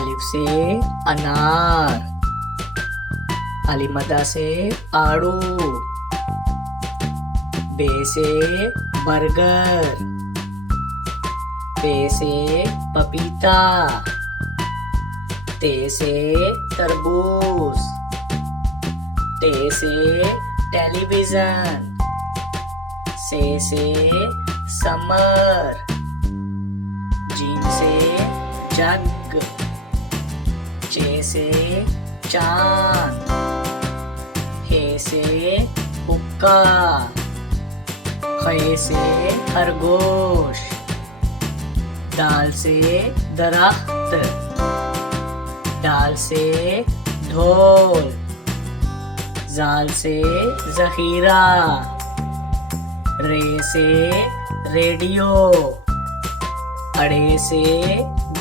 अलिफ से अनार, अलीमदा से आड़ू, बे से बर्गर, पे से पपीता, ते से तरबूज, टे से टेलीविजन, से समर, जीन से जग, चे से चांद, हे से हुक्का, खे से खरगोश, दाल से दरख्त, दाल से ढोल, जाल से जखीरा, रे से रेडियो, अड़े से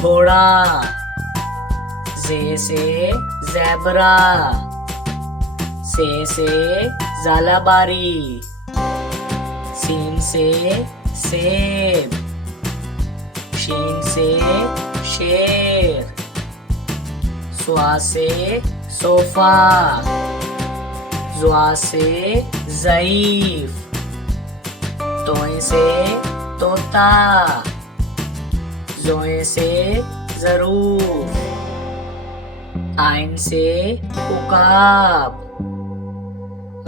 घोड़ा, जे से ज़ेबरा, से ज़ालाबारी, सीन से सेब, शीन से शेर, स्वा से सोफा, ज़्वा से ज़ईफ, तोए से तोता, ज़ोए से ज़रूर, आइन से उकाब,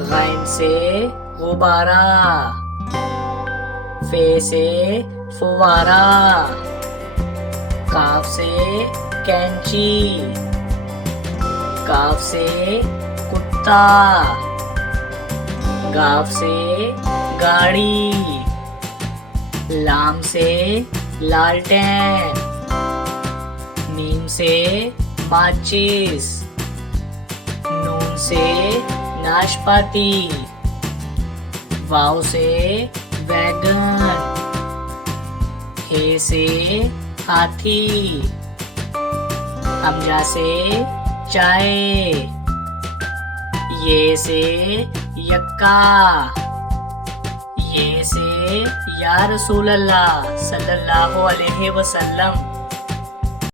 गैन से गुब्बारा, फे से फुवारा, काफ से कैंची, काफ से कुत्ता, गाफ से गाड़ी, लाम से लालटेन, मीम से माचिस, नून से नाशपाती, वाव से वैगन, हे से हाथी, हमजा से चाय, ये से यक्का, ये से या रसूल अल्लाह सल्लल्लाहु अलैहि वसल्लम।